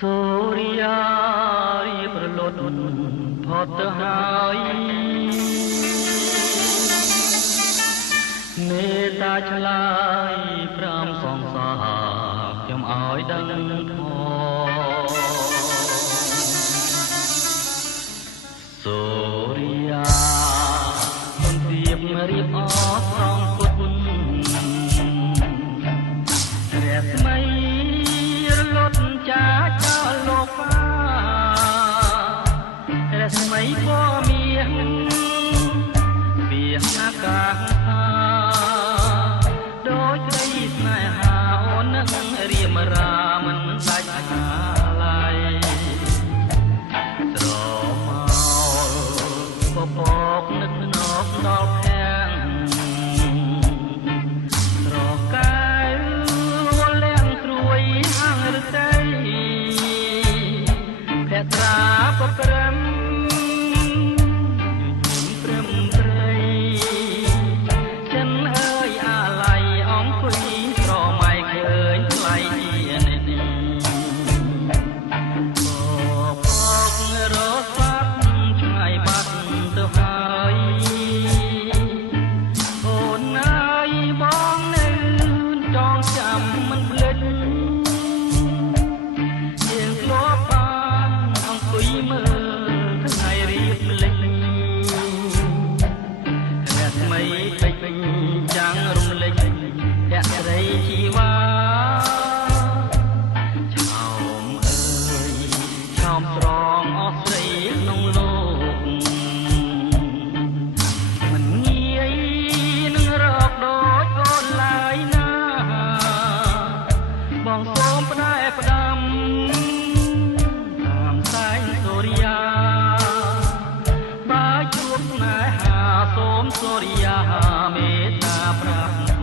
សូរិយារីប្រលត់ផុតទៅហើយមេត្តាឆ្លើយប្រាំសងសាខ្ញុំឲ្យដឹងធម៌សូរិយាមិនទៀបរៀបអស្រង់ពុទ្ធរស្មីរលត់ចាចោលលោករស្មីពណ៌មាសវាអាកាសដូចស្រីស្នេហាអូននឹងរៀមរាមិនដាច់អាឡ័យស្រមោលពពកនឹកណប់ដល់ភាំងស្រកាយលៀងត្រួយហាងរតីភក្ត្រាប្រព្រឹមចាំរំលេចភក្តីជីវ៉ាឆោមអើយឆោមស្រងអស់ស្រីក្នុងលោកមិនងាយនឹងរកដូចកូនឡើយណាបងសូមផ្ដែផ្ដាំតាមសែងសូរិយាបើជួបស្នេហាសូមសូរិយាមេត្តាប្រាថ្នា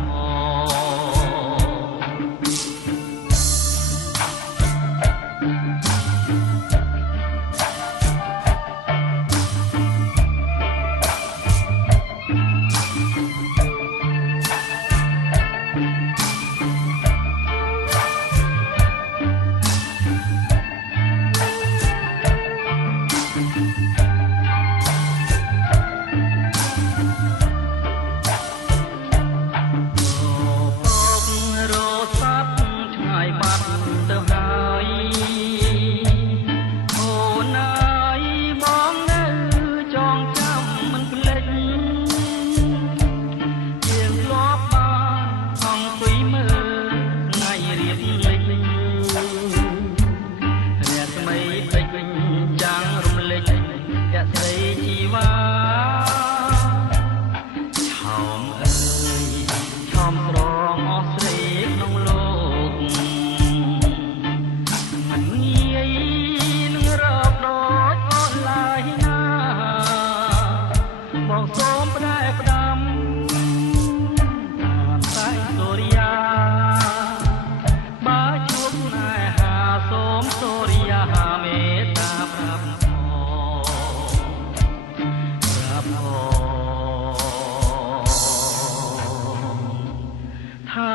ថា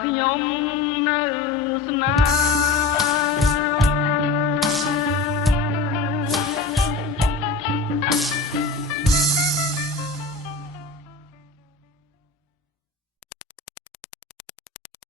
ខ្ញុំនៅស្នា